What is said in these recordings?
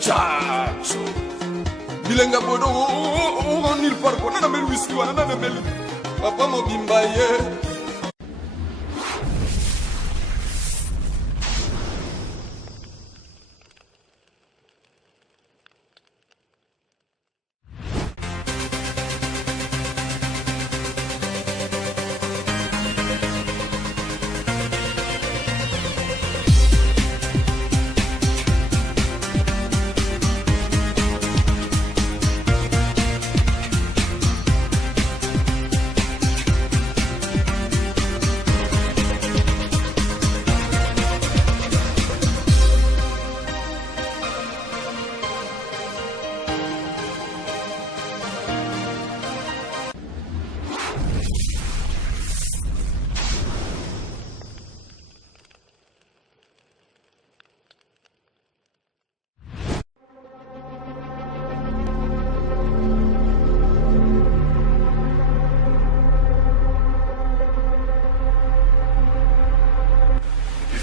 Chacho bilenga bodo on il parco nana mel whisky wana nana mel papa mobimba ye.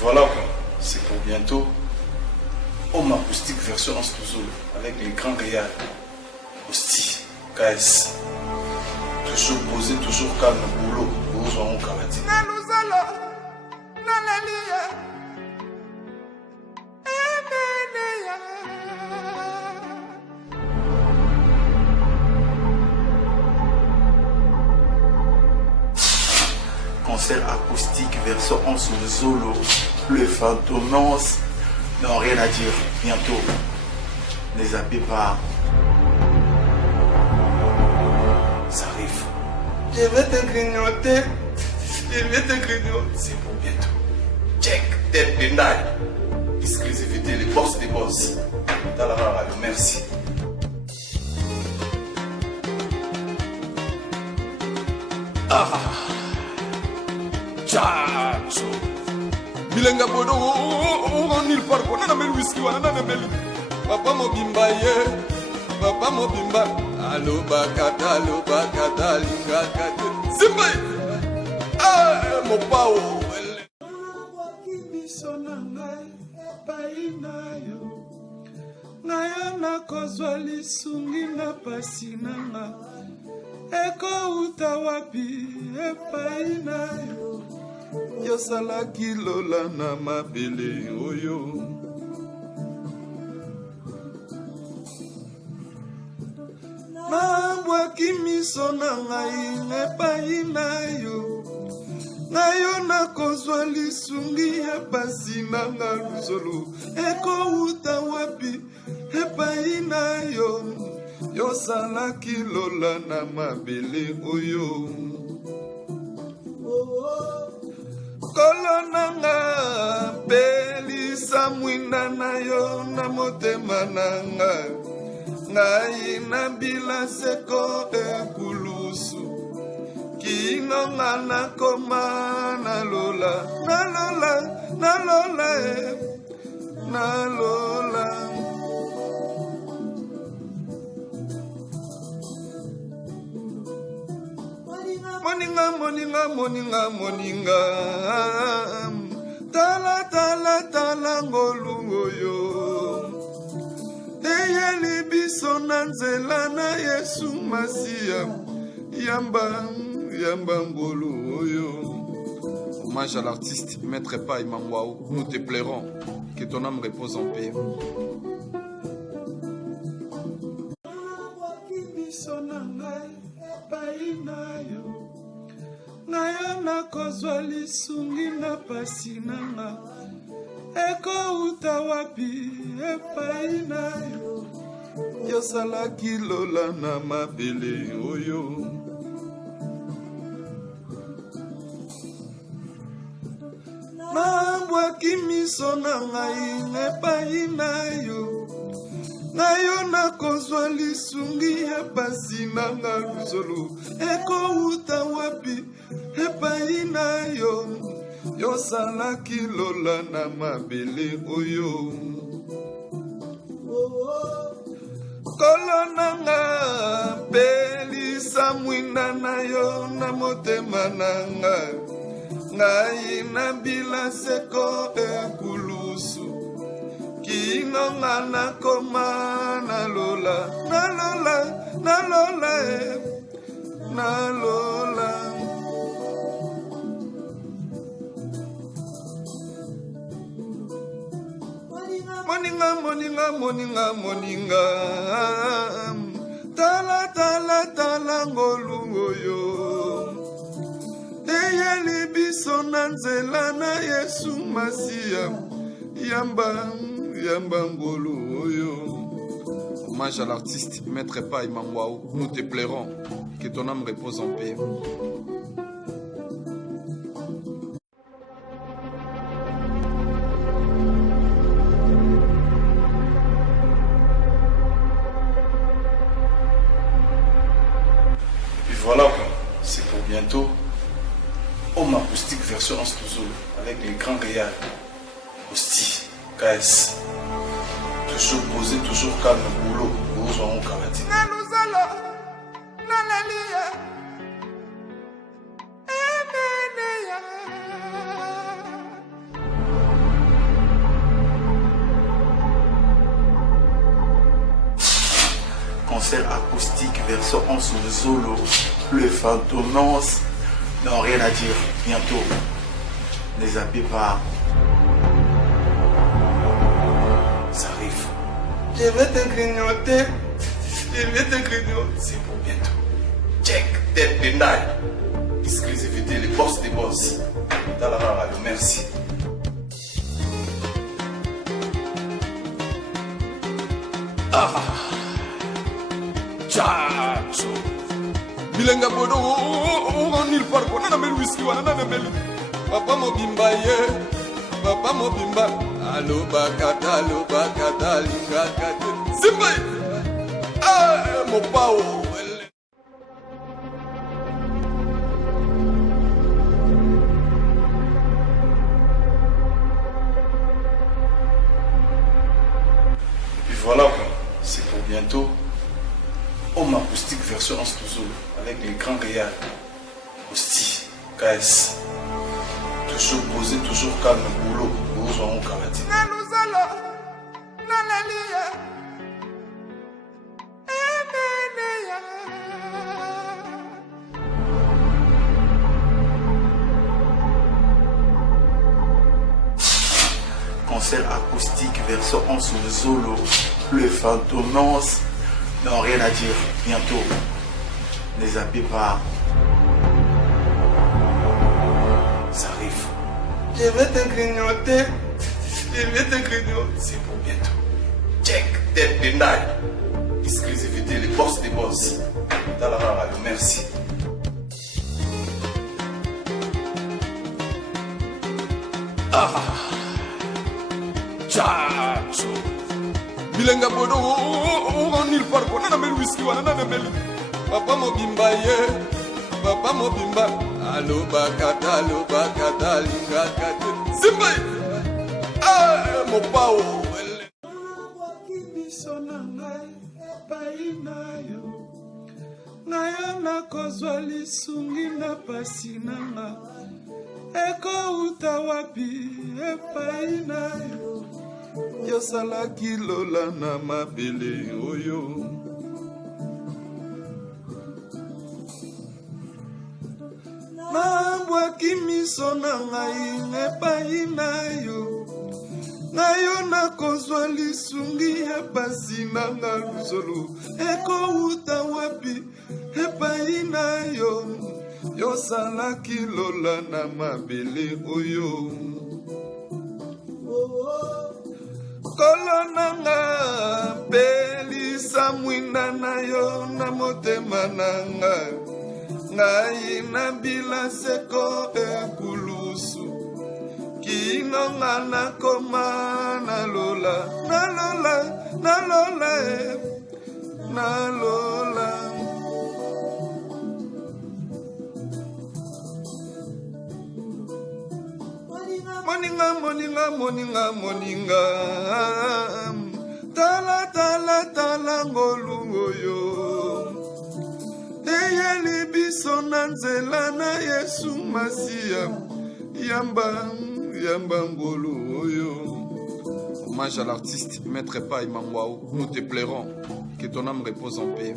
Voilà quoi, c'est pour bientôt. Homme acoustique version Anstouzou avec les grands gaillards. Hostie, KS. Toujours posé, toujours calme, boulot. Bozo en Kalati. Concert acoustique version Anstouzou. Le fantomance n'ont rien à dire. Bientôt. Ne zappez pas. Ça arrive. Je vais te grignoter. Je vais te grignoter. C'est pour bientôt. Check. Tête de naille. Exclusivité. Les boss des boss. Talara, merci. Chacho bilenga bodo on il parco nana mel whisky wana nana mel papa mobimba ye papa mobimba alo bakata linga kate simba mo pao Naya na kozwa lisungi na pasi nanga eko utawapi epai na yo yosalaki lola na mabele oyo nabwaki miso na ngai epai na yo nakozwa lisungi ya pasi nanga luzolo eko utawapi epai na yo yosalaki lola na mabele oyo kolonanga pelisa mwinda na yo na motema nanga ngai na bila seko ekulusu kinonga nakoma nalola moninga tala ngolungo yo eyeli biso na nzela na Yesu Masiya yamba ngolu oyo. Hommage à l'artiste Maître Pai Mangwao, nous te plairons, que ton âme repose en paix. Naya na kozwa lisungi na pasi nanga eko utawapi epai na yo yosalaki lola na mabele oyo nabwaki miso na ngai epai na yo nakozwa lisungi ya pasi nanga luzolo eko utawapi epai na yo yosalaki lola na mabele oyo kolonanga pelisa mwinda na yo na motema nanga ngai na bila seko ekulusu kinonga nakoma nalola nalola nalola nalola moninga moninga moninga moninga tala tala tala ngolungoyo eyeli biso na nzela na Yesu Masiya yamba yamba ngolungoyo. Hommage à l'artiste Maître Pai Mangwao, nous te plairons, que ton âme repose en paix. Voilà quoi, c'est pour bientôt. Homme acoustique version Anstouzolo avec les grands réals. Hostie, KS. Toujours posé, toujours calme, boulot. Boulot en Kawati. Concert acoustique version Anstouzolo. Le fantomance. Non, rien à dire. Bientôt. Ne zappez pas. Ça arrive. Je vais te grignoter. Je vais te grignoter. C'est pour bientôt. Check. Tête de naille. Exclusivité, les boss des boss. Talarara, merci. Ah. Chacho. Bilenga bodo on il parco na mel whisky wana na mel papa mobimba ye papa mobimba alo bakata linga kate simba ah mo pao. Et voilà quoi, c'est pour bientôt. Homme acoustique version Anstouzolo avec les grands réals. Hostie, KS. Toujours posé, toujours calme, boulot. Boulot en Kawati. Concert acoustique version Anstouzolo. Le fantomance. Non, rien à dire. Bientôt. Ne zappez pas. Ça arrive. Je vais te grignoter. Je vais te grignoter. C'est pour bientôt. Check. Tête de naille. Exclusivité, les boss des boss. Talarara, merci. Ah. Chacho. Bilenga bodo on il parco na mel whisky wana na mel papa mobimba ye papa mobimba alo bakata linga kate simba ah mo pao nayo nakozwa lisungi na pasi nanga ekouta wapi epai nayo yosalaki lola na mabele oyo nabwaki miso na ngai epai nayo nayo nakozwa lisungi ya pasi nanga luzolo ekouta wapi epai nayo yosalaki lola na mabele oyo kolo nanga pelisa mwinda na yo na motema nanga ngai na bila seko ekulusu kinonga nakoma nalola nalola nalola nalola moninga moninga moninga moninga tala tala tala ngolungoyo eyeli biso na nzela na Yesu Masiya yamba yamba ngolungoyo. Hommage à l'artiste Maître Pai Mangwao. Nous te plairons. Que ton âme repose en paix.